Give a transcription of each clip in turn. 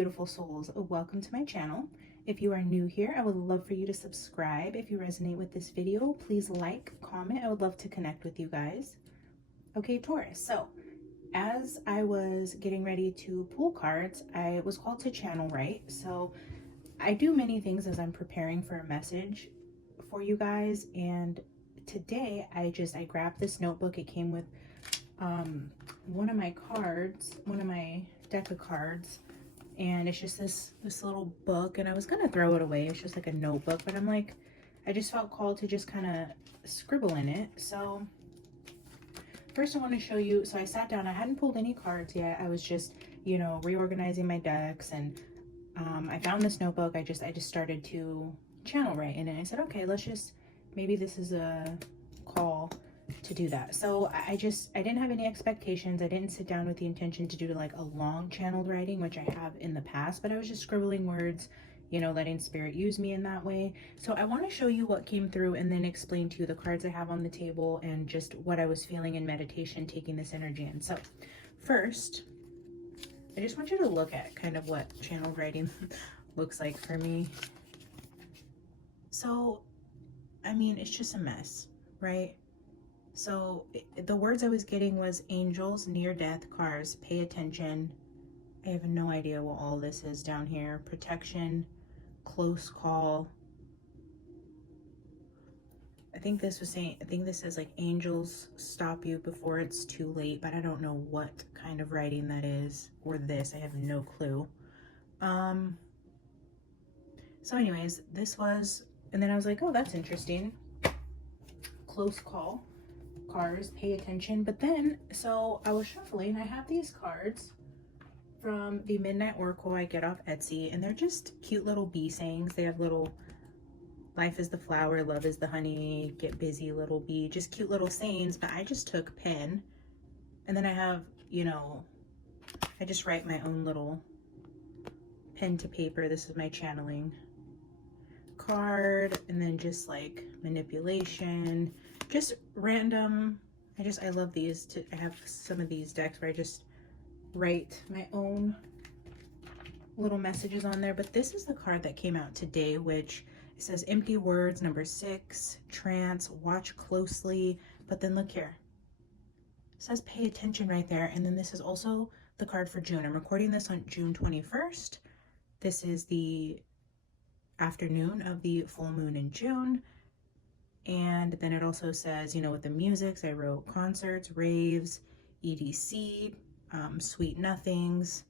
beautiful souls, welcome to my channel. If you are new here, I would love for you to subscribe. If you resonate with this video, please like, comment. I would love to connect with you guys. Okay, Taurus, so as I was getting ready to pull cards, I was called to channel right. So I do many things as I'm preparing for a message for you guys, and today I grabbed this notebook. It came with one of my deck of cards, and it's just this little book, and I was gonna throw it away. It's just like a notebook, but I'm like, I just felt called to just kind of scribble in it. So first I want to show you, so I sat down, I hadn't pulled any cards yet. I was just, you know, reorganizing my decks, and I found this notebook. I just started to channel write in it. I said, okay, let's just, maybe this is a call to do that. So I didn't have any expectations. I didn't sit down with the intention to do like a long channeled writing, which I have in the past, but I was just scribbling words, you know, letting spirit use me in that way. So I want to show you what came through and then explain to you the cards I have on the table and just what I was feeling in meditation, taking this energy in. So first, I just want you to look at kind of what channeled writing looks like for me. So, I mean, it's just a mess, right? So the words I was getting was angels, near death, cars, pay attention. I have no idea what all this is down here. Protection, close call. I think this says like angels stop you before it's too late, but I don't know what kind of writing that is, or this, I have no clue. So anyways, this was, and then I was like, oh, that's interesting. Close call, cars, pay attention. But then, so I was shuffling, I have these cards from the Midnight Oracle I get off Etsy, and they're just cute little bee sayings. They have little, life is the flower, love is the honey, get busy little bee, just cute little sayings. But I just took pen, and then I have, you know, I just write my own little pen to paper. This is my channeling card, and then just like manipulation, just random. I love these. I have some of these decks where I just write my own little messages on there. But this is the card that came out today, which it says empty words, number 6, trance, watch closely. But then look here, it says pay attention right there. And then this is also the card for June. I'm recording this on June 21st. This is the afternoon of the full moon in June. And then it also says, you know, with the musics, I wrote concerts, raves, EDC, sweet nothings,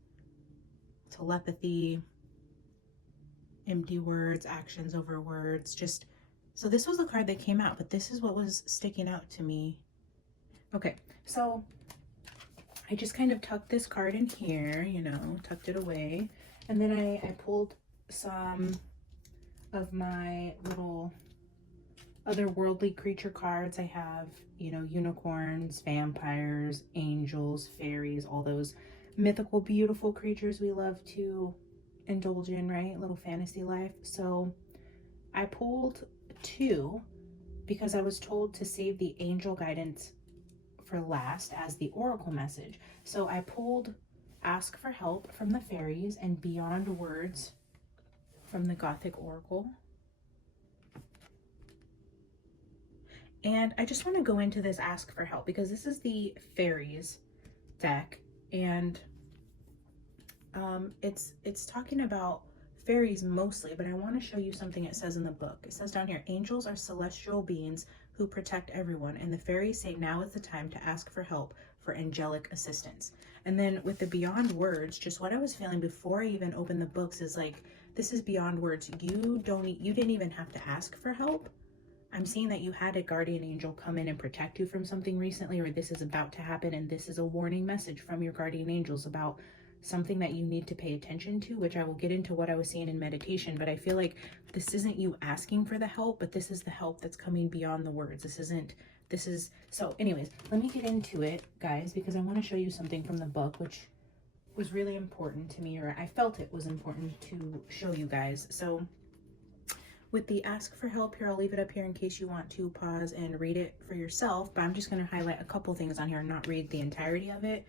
telepathy, empty words, actions over words. Just, so this was the card that came out, but this is what was sticking out to me. Okay, so I just kind of tucked this card in here, you know, tucked it away. And then I pulled some of my little otherworldly creature cards. I have, you know, unicorns, vampires, angels, fairies, all those mythical, beautiful creatures we love to indulge in, right? Little fantasy life. So I pulled 2 because I was told to save the angel guidance for last as the oracle message. So I pulled ask for help from the fairies and beyond words from the Gothic Oracle. And I just want to go into this ask for help because this is the fairies deck, and it's talking about fairies mostly, but I want to show you something it says in the book. It says down here, angels are celestial beings who protect everyone, and the fairies say now is the time to ask for help for angelic assistance. And then with the beyond words, just what I was feeling before I even opened the books is like, this is beyond words. You didn't even have to ask for help. I'm seeing that you had a guardian angel come in and protect you from something recently, or this is about to happen, and this is a warning message from your guardian angels about something that you need to pay attention to, which I will get into what I was seeing in meditation. But I feel like this isn't you asking for the help, but this is the help that's coming beyond the words. So anyways, let me get into it, guys, because I want to show you something from the book, which was really important to me, or I felt it was important to show you guys. So with the ask for help here, I'll leave it up here in case you want to pause and read it for yourself, but I'm just going to highlight a couple things on here and not read the entirety of it.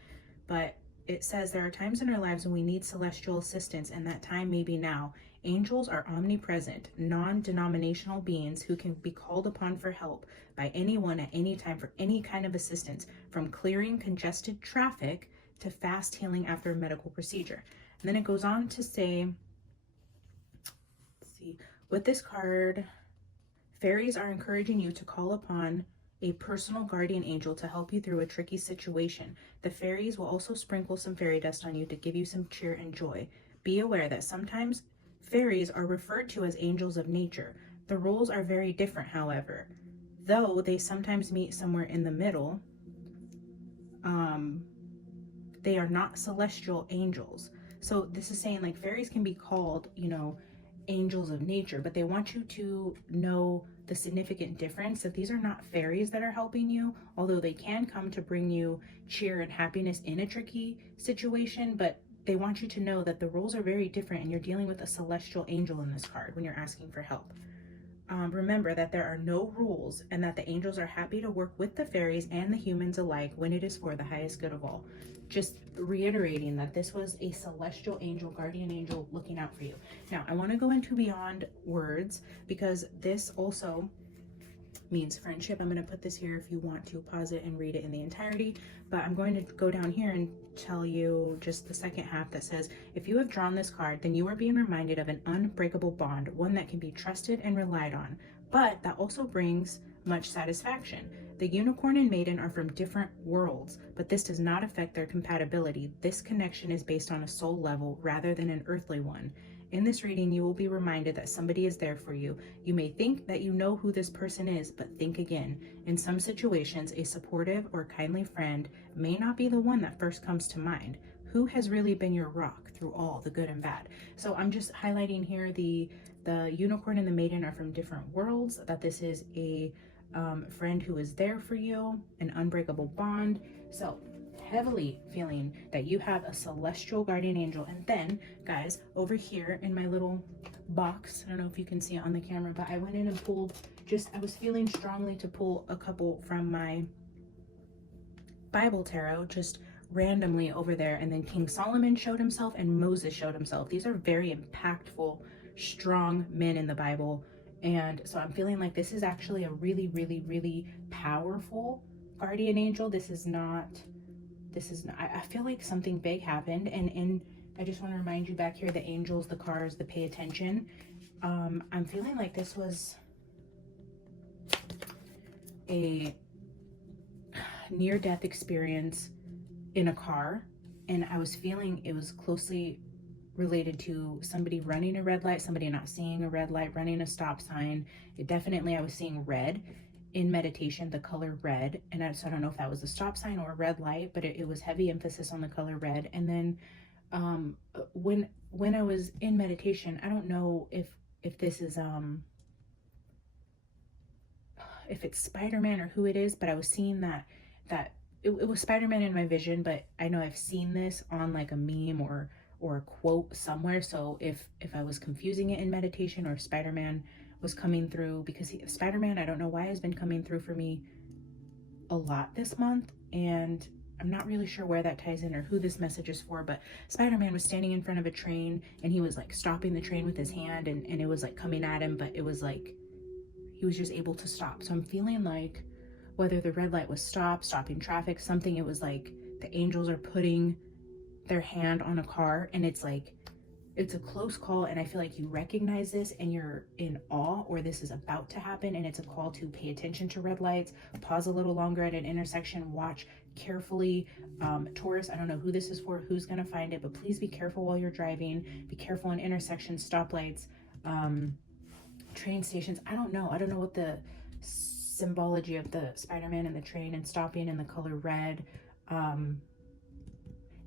But it says there are times in our lives when we need celestial assistance, and that time may be now. Angels are omnipresent, non-denominational beings who can be called upon for help by anyone at any time for any kind of assistance, from clearing congested traffic to fast healing after a medical procedure. And then it goes on to say, let's see, with this card, fairies are encouraging you to call upon a personal guardian angel to help you through a tricky situation. The fairies will also sprinkle some fairy dust on you to give you some cheer and joy. Be aware that sometimes fairies are referred to as angels of nature. The roles are very different, however. Though they sometimes meet somewhere in the middle, they are not celestial angels. So this is saying like fairies can be called, you know, angels of nature, but they want you to know the significant difference that these are not fairies that are helping you, although they can come to bring you cheer and happiness in a tricky situation, but they want you to know that the roles are very different and you're dealing with a celestial angel in this card when you're asking for help. Remember that there are no rules and that the angels are happy to work with the fairies and the humans alike when it is for the highest good of all. Just reiterating that this was a celestial angel, guardian angel looking out for you. Now, I want to go into beyond words because this also means friendship. I'm going to put this here if you want to pause it and read it in the entirety, but I'm going to go down here and tell you just the second half that says, if you have drawn this card, then you are being reminded of an unbreakable bond, one that can be trusted and relied on, but that also brings much satisfaction. The unicorn and maiden are from different worlds, but this does not affect their compatibility. This connection is based on a soul level rather than an earthly one. In this reading, you will be reminded that somebody is there for you. You may think that you know who this person is, but think again. In some situations, a supportive or kindly friend may not be the one that first comes to mind. Who has really been your rock through all the good and bad? So I'm just highlighting here the unicorn and the maiden are from different worlds, that this is a friend who is there for you, an unbreakable bond. So heavily feeling that you have a celestial guardian angel. And then guys, over here in my little box, I don't know if you can see it on the camera, but I went in and pulled I was feeling strongly to pull a couple from my Bible tarot just randomly over there. And then King Solomon showed himself and Moses showed himself. These are very impactful, strong men in the Bible. And so I'm feeling like this is actually a really, really, really powerful guardian angel. This is not, I feel like something big happened. And I just want to remind you back here, the angels, the cars, the pay attention. I'm feeling like this was a near-death experience in a car. And I was feeling it was closely related to somebody running a red light, somebody not seeing a red light, running a stop sign. I was seeing red in meditation, the color red. And so I don't know if that was a stop sign or a red light, but it was heavy emphasis on the color red. And then when I was in meditation, I don't know if this is if it's Spider-Man or who it is, but I was seeing that it was Spider-Man in my vision, but I know I've seen this on like a meme or a quote somewhere. So if I was confusing it in meditation or if Spider-Man was coming through, because Spider-Man, I don't know why, has been coming through for me a lot this month, and I'm not really sure where that ties in or who this message is for, but Spider-Man was standing in front of a train and he was like stopping the train with his hand, and it was like coming at him, but it was like he was just able to stop. So I'm feeling like whether the red light was stopping traffic, something, it was like the angels are putting their hand on a car, and it's like it's a close call, and I feel like you recognize this and you're in awe, or this is about to happen, and it's a call to pay attention to red lights, pause a little longer at an intersection, watch carefully. Taurus, I don't know who this is for, who's gonna find it, but please be careful while you're driving. Be careful in intersections, stoplights, train stations. I don't know what the symbology of the Spider-Man and the train and stopping and the color red.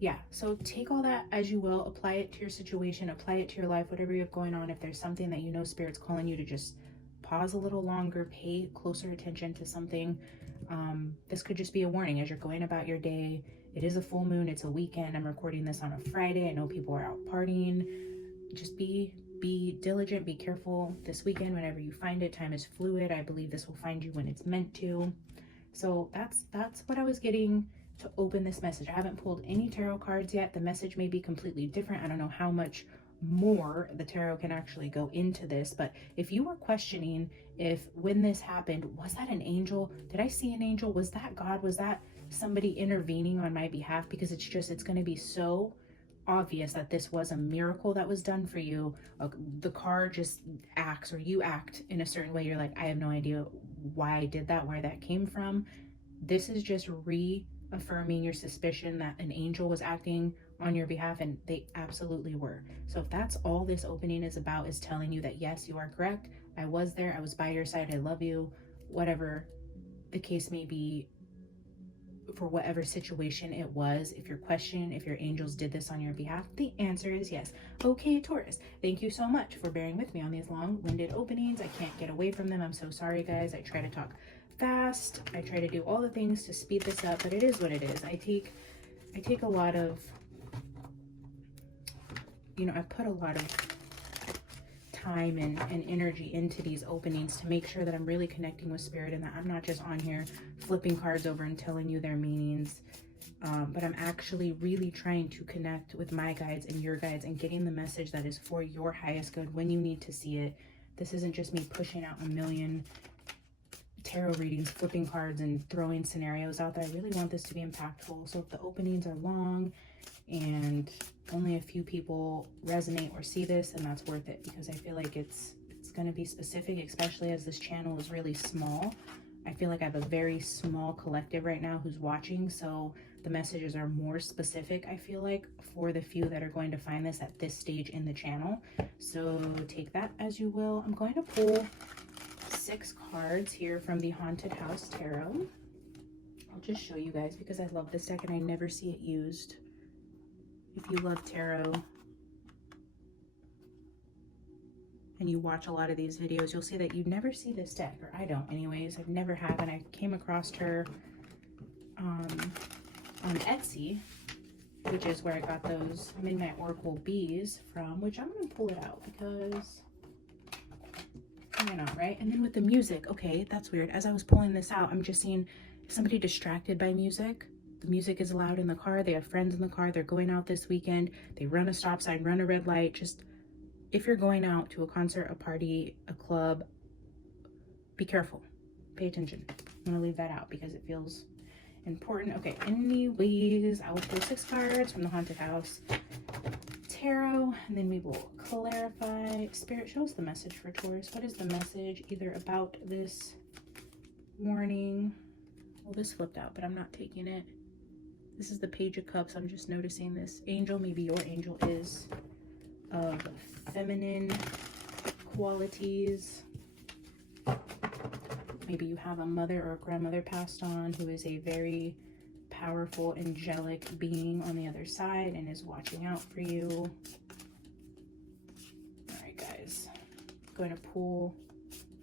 Yeah, so take all that as you will, apply it to your situation, apply it to your life, whatever you have going on. If there's something that you know Spirit's calling you to just pause a little longer, pay closer attention to something. This could just be a warning as you're going about your day. It is a full moon, it's a weekend. I'm recording this on a Friday. I know people are out partying. Just be diligent, be careful this weekend whenever you find it. Time is fluid. I believe this will find you when it's meant to. So that's what I was getting to open this message. I haven't pulled any tarot cards yet. The message may be completely different. I don't know how much more the tarot can actually go into this, but if you were questioning if when this happened, was that an angel? Did I see an angel? Was that God? Was that somebody intervening on my behalf? Because it's going to be so obvious that this was a miracle that was done for you. The card just acts, or you act in a certain way. You're like, I have no idea why I did that, where that came from. This is just reaffirming your suspicion that an angel was acting on your behalf, and they absolutely were. So if that's all this opening is about, is telling you that yes, you are correct, I was there, I was by your side, I love you, whatever the case may be, for whatever situation it was. If you're questioning if your angels did this on your behalf, the answer is yes. Okay, Taurus, thank you so much for bearing with me on these long-winded openings. I can't get away from them. I'm so sorry, guys. I try to talk fast. I try to do all the things to speed this up, but it is what it is. I take a lot of, you know, I put a lot of time and energy into these openings to make sure that I'm really connecting with spirit, and that I'm not just on here flipping cards over and telling you their meanings, but I'm actually really trying to connect with my guides and your guides and getting the message that is for your highest good when you need to see it. This isn't just me pushing out a million tarot readings, flipping cards, and throwing scenarios out there. I really want this to be impactful. So if the openings are long and only a few people resonate or see this, and that's worth it, because I feel like it's going to be specific, especially as this channel is really small. I feel like I have a very small collective right now who's watching, so the messages are more specific, I feel like, for the few that are going to find this at this stage in the channel. So take that as you will. I'm going to pull 6 cards here from the Haunted House Tarot. I'll just show you guys because I love this deck and I never see it used. If you love tarot and you watch a lot of these videos, you'll see that you never see this deck, or I don't anyways. I've never have, and I came across her on Etsy, which is where I got those Midnight Oracle bees from, which I'm going to pull it out because why not, right? And then with the music, okay, that's weird. As I was pulling this out, I'm just seeing somebody distracted by music. The music is loud in the car. They have friends in the car. They're going out this weekend. They run a stop sign, run a red light. Just, if you're going out to a concert, a party, a club, be careful. Pay attention. I'm going to leave that out because it feels important. Okay, anyways, I will pull 6 cards from the Haunted House Tarot, and then we will clarify. Spirit, show us the message for Taurus. What is the message either about this warning? Well, this flipped out, but I'm not taking it. This is the Page of Cups. I'm just noticing this angel, maybe your angel, is of feminine qualities. Maybe you have a mother or a grandmother passed on who is a very powerful angelic being on the other side and is watching out for you. All right, guys. I'm going to pull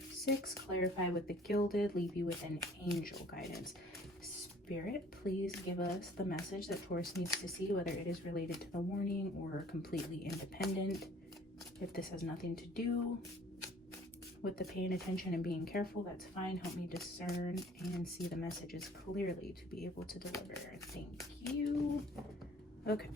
6, clarify with the Gilded, leave you with an angel guidance. Spirit, please give us the message that Taurus needs to see, whether it is related to the warning or completely independent. If this has nothing to do with the paying attention and being careful, that's fine. Help me discern and see the messages clearly to be able to deliver. Thank you. Okay.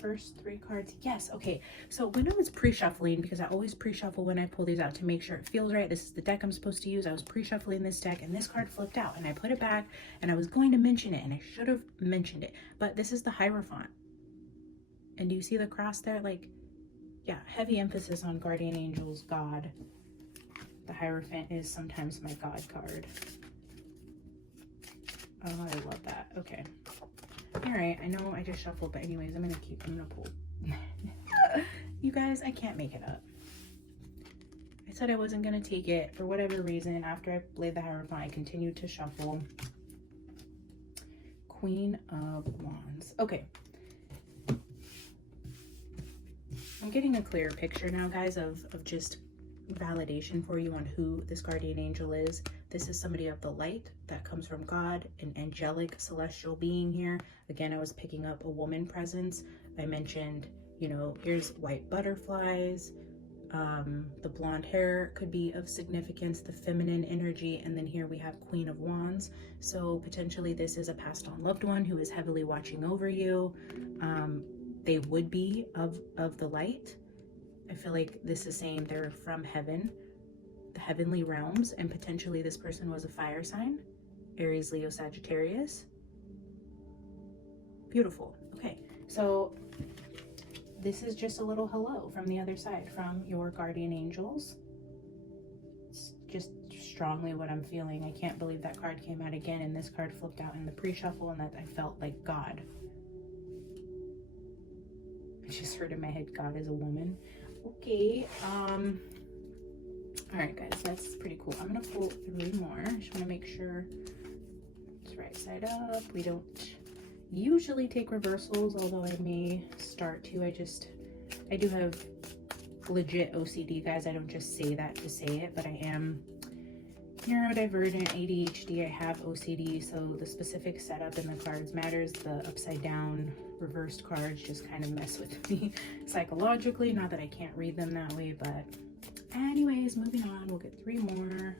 First 3 cards. Yes. Okay. So when I was pre-shuffling, because I always pre-shuffle when I pull these out to make sure it feels right, this is the deck I'm supposed to use. I was pre-shuffling this deck and this card flipped out and I put it back and I was going to mention it and I should have mentioned it, but this is the Hierophant. And do you see the cross there? Like, yeah, heavy emphasis on guardian angels, God. The Hierophant is sometimes my God card. Oh, I love that. Okay. All right, I know I just shuffled, but anyways, I'm gonna pull. You guys, I can't make it up. I said I wasn't gonna take it for whatever reason. After I played the Hierophant, I continued to shuffle. Queen of Wands. Okay. I'm getting a clearer picture now, guys, of just validation for you on who this guardian angel is. This is somebody of the light that comes from God, an angelic celestial being here. Again, I was picking up a woman presence. I mentioned, you know, here's white butterflies. The blonde hair could be of significance, the feminine energy, and then here we have Queen of Wands. So potentially this is a passed on loved one who is heavily watching over you. They would be of the light. I feel like this is saying they're from heaven, the heavenly realms, and potentially this person was a fire sign, Aries, Leo, Sagittarius. Beautiful. Okay, so this is just a little hello from the other side, from your guardian angels. It's just strongly what I'm feeling. I can't believe that card came out again, and this card flipped out in the pre-shuffle, and that I felt like God. I just heard in my head, God is a woman. Okay, all right, guys, that's pretty cool. I'm gonna pull 3 more. Just wanna make sure it's right side up. We don't usually take reversals, although I may start to. I do have legit OCD, guys. I don't just say that to say it, but I am neurodivergent, ADHD. I have OCD, so the specific setup in the cards matters. The upside down reversed cards just kind of mess with me psychologically. Not that I can't read them that way, but anyways, moving on. We'll get 3 more.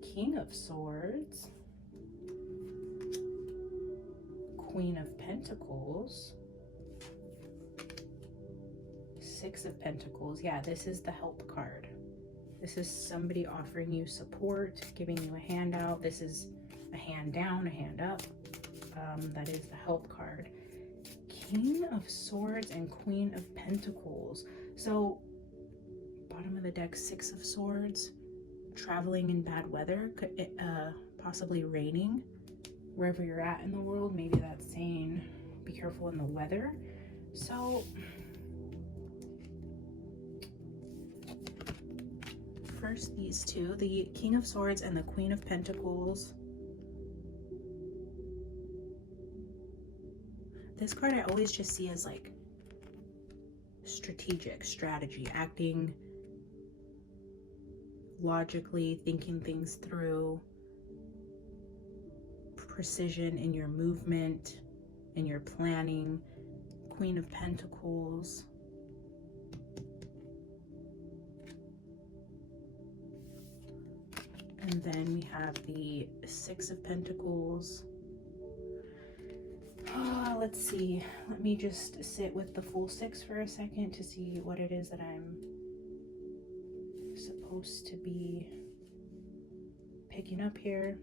King of Swords, Queen of Pentacles, 6 of Pentacles. Yeah, this is the help card. This is somebody offering you support, giving you a handout. This is a hand down, a hand up. That is the help card. King of Swords and Queen of Pentacles. So bottom of the deck, 6 of Swords, traveling in bad weather, possibly raining wherever you're at in the world. Maybe that's saying be careful in the weather. So first, these two, the King of Swords and the Queen of Pentacles. This card I always just see as like strategic, strategy, acting logically, thinking things through, precision in your movement, in your planning. Queen of Pentacles. And then we have the 6 of Pentacles. Let's see. Let me just sit with the full 6 for a second to see what it is that I'm supposed to be picking up here.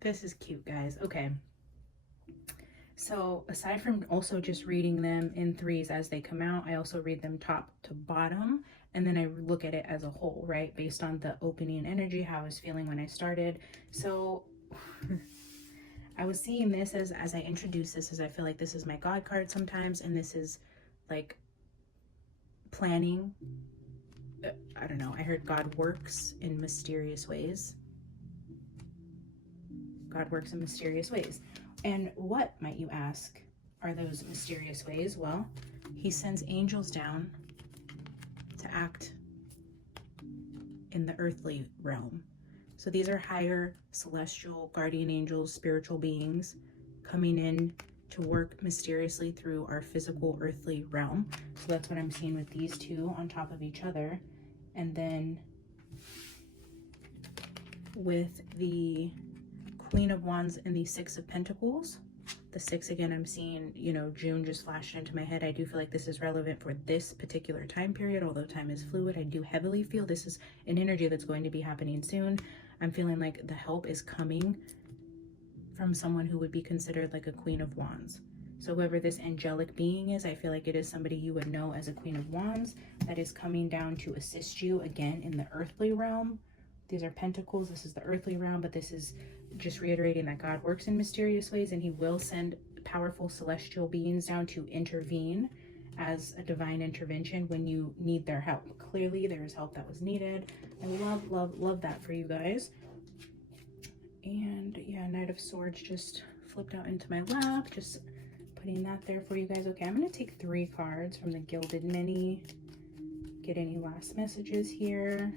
This is cute, guys. Okay. So aside from also just reading them in 3s as they come out, I also read them top to bottom, and then I look at it as a whole, right? Based on the opening energy, how I was feeling when I started. So I was seeing this as I introduce this, as I feel like this is my God card sometimes, and this is like planning. I don't know. I heard God works in mysterious ways. God works in mysterious ways. And what, might you ask, are those mysterious ways? Well, he sends angels down to act in the earthly realm. So these are higher celestial guardian angels, spiritual beings coming in to work mysteriously through our physical earthly realm. So that's what I'm seeing with these two on top of each other. And then with the Queen of Wands and the 6 of Pentacles. The 6, again, I'm seeing, you know, June just flashed into my head. I do feel like this is relevant for this particular time period, although time is fluid. I do heavily feel this is an energy that's going to be happening soon. I'm feeling like the help is coming from someone who would be considered like a Queen of Wands. So whoever this angelic being is, I feel like it is somebody you would know as a Queen of Wands that is coming down to assist you, again, in the earthly realm. These are pentacles. This is the earthly realm, but this is just reiterating that God works in mysterious ways, and he will send powerful celestial beings down to intervene as a divine intervention when you need their help. Clearly, there is help that was needed. I love, love, love that for you guys. And yeah, Knight of Swords just flipped out into my lap. Just putting that there for you guys. Okay, I'm going to take 3 cards from the Gilded Mini. Get any last messages here.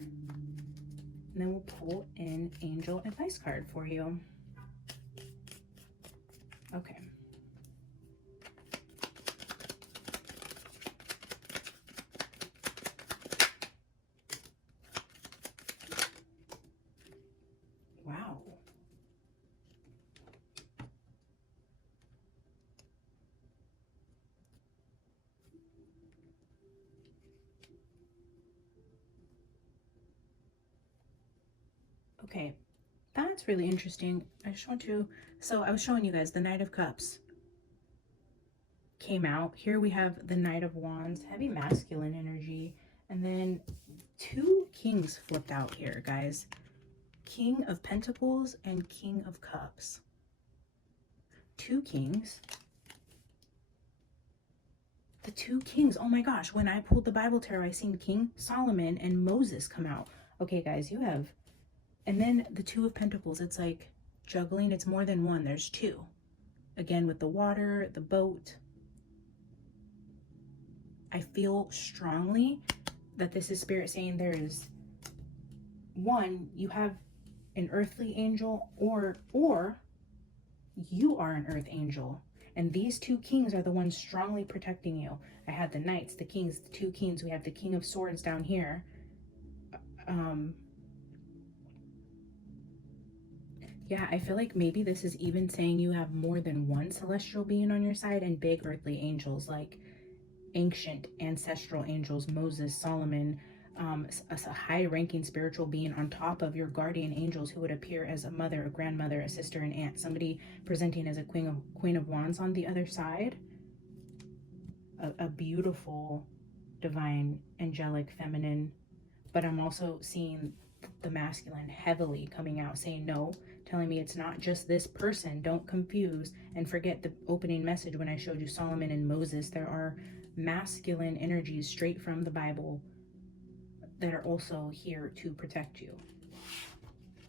And then we'll pull an angel advice card for you. Okay. Wow. Okay, that's really interesting. I just want to, so I was showing you guys the Knight of Cups came out. Here we have the Knight of Wands, heavy masculine energy, and then 2 kings flipped out here, guys. King of Pentacles and King of Cups. 2 kings. The 2 kings. Oh my gosh, when I pulled the Bible Tarot, I seen King Solomon and Moses come out. Okay, guys, you have, and then the 2 of Pentacles. It's like juggling. It's more than one. There's 2. Again, with the water, the boat. I feel strongly that this is Spirit saying there is one, you have an earthly angel, or you are an earth angel. And these 2 kings are the ones strongly protecting you. I had the knights, the kings, the 2 kings. We have the King of Swords down here. Yeah, I feel like maybe this is even saying you have more than one celestial being on your side and big earthly angels, like ancient ancestral angels, Moses, Solomon, a high-ranking spiritual being on top of your guardian angels who would appear as a mother, a grandmother, a sister, an aunt, somebody presenting as a Queen of Wands on the other side. A beautiful, divine, angelic, feminine. But I'm also seeing the masculine heavily coming out, saying no, telling me it's not just this person. Don't confuse and forget the opening message when I showed you Solomon and Moses. There are masculine energies straight from the Bible that are also here to protect you.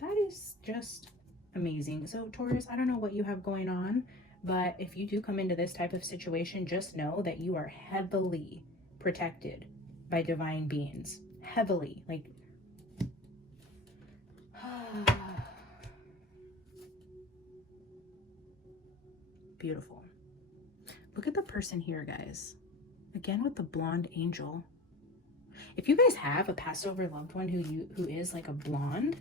That is just amazing. So Taurus, I don't know what you have going on, but if you do come into this type of situation, just know that you are heavily protected by divine beings. Heavily, like beautiful. Look at the person here, guys. Again with the blonde angel. If you guys have a Passover loved one who is like a blonde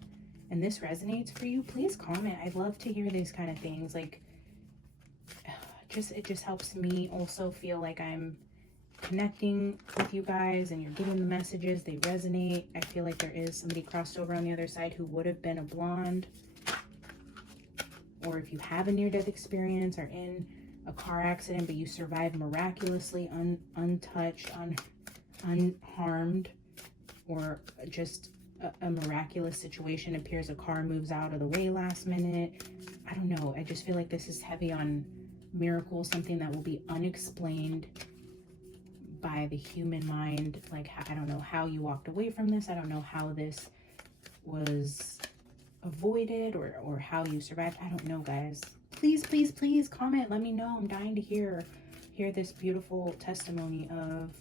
and this resonates for you, please comment. I'd love to hear these kind of things. Like, it just helps me also feel like I'm connecting with you guys and you're getting the messages, they resonate. I feel like there is somebody crossed over on the other side who would have been a blonde. Or if you have a near-death experience or in a car accident, but you survived miraculously, untouched, unharmed, or just a miraculous situation appears, a car moves out of the way last minute. I don't know. I just feel like this is heavy on miracles, something that will be unexplained by the human mind. Like, I don't know how you walked away from this. I don't know how this was avoided or how you survived. I don't know, guys. Please, please, please comment. Let me know. I'm dying to hear this beautiful testimony of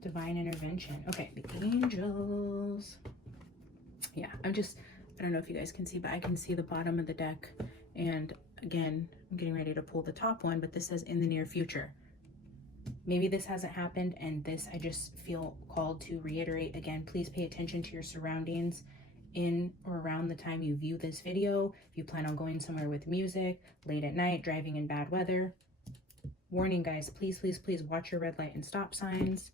divine intervention. Okay, the angels. Yeah, I don't know if you guys can see, but I can see the bottom of the deck. And again, I'm getting ready to pull the top one, but this says in the near future. Maybe this hasn't happened, and this I just feel called to reiterate again. Please pay attention to your surroundings in or around the time you view this video. If you plan on going somewhere with music, late at night, driving in bad weather. Warning, guys, please, please, please watch your red light and stop signs.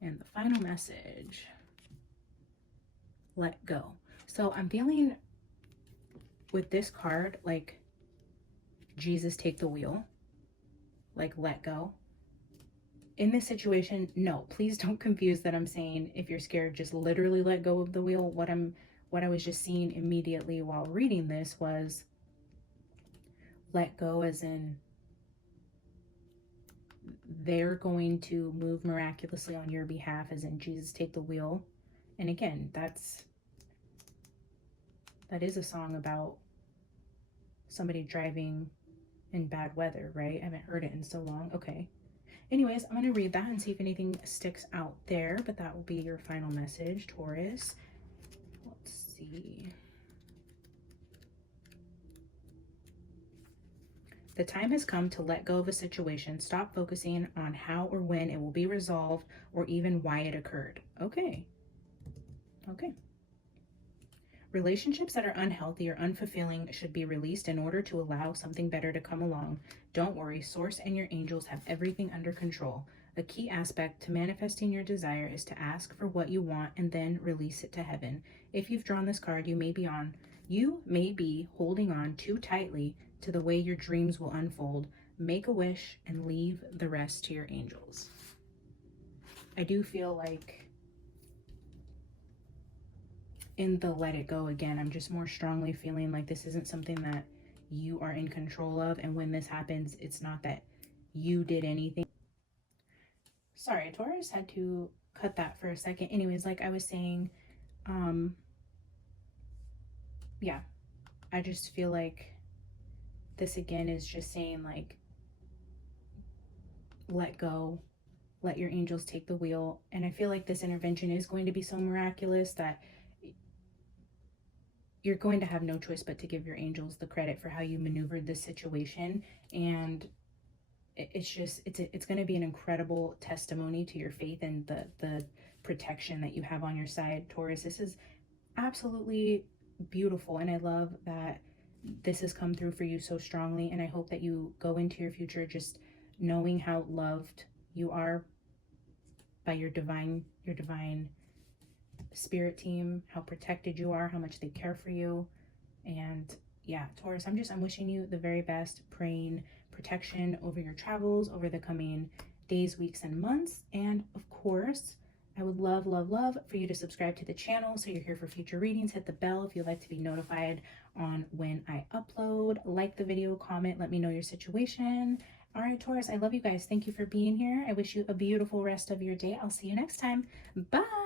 And the final message, let go. So I'm feeling with this card, like Jesus, take the wheel, like let go. In this situation, no, please don't confuse that I'm saying if you're scared, just literally let go of the wheel. What I was just seeing immediately while reading this was let go as in they're going to move miraculously on your behalf, as in Jesus, take the wheel. And again, that is a song about somebody driving in bad weather, right? I haven't heard it in so long. Okay. Anyways, I'm going to read that and see if anything sticks out there, but that will be your final message, Taurus. Let's see. The time has come to let go of a situation. Stop focusing on how or when it will be resolved or even why it occurred. Okay. Okay. Relationships that are unhealthy or unfulfilling should be released in order to allow something better to come along. Don't worry, Source and your angels have everything under control. A key aspect to manifesting your desire is to ask for what you want and then release it to heaven. If you've drawn this card, you may be holding on too tightly to the way your dreams will unfold. Make a wish and leave the rest to your angels. I do feel like in the let it go again, I'm just more strongly feeling like this isn't something that you are in control of. And when this happens, it's not that you did anything. Sorry, Taurus, had to cut that for a second. Anyways, like I was saying, yeah, I just feel like this again is just saying like, let go, let your angels take the wheel. And I feel like this intervention is going to be so miraculous that you're going to have no choice but to give your angels the credit for how you maneuvered this situation. And it's going to be an incredible testimony to your faith and the protection that you have on your side, Taurus. This is absolutely beautiful, and I love that this has come through for you so strongly. And I hope that you go into your future just knowing how loved you are by your divine spirit team, how protected you are, how much they care for you. And yeah, Taurus, I'm wishing you the very best, praying protection over your travels over the coming days, weeks, and months. And of course, I would love for you to subscribe to the channel so you're here for future readings. Hit the bell if you'd like to be notified on when I upload. Like the video, comment, let me know your situation. All right, Taurus, I love you guys. Thank you for being here. I wish you a beautiful rest of your day. I'll see you next time. Bye.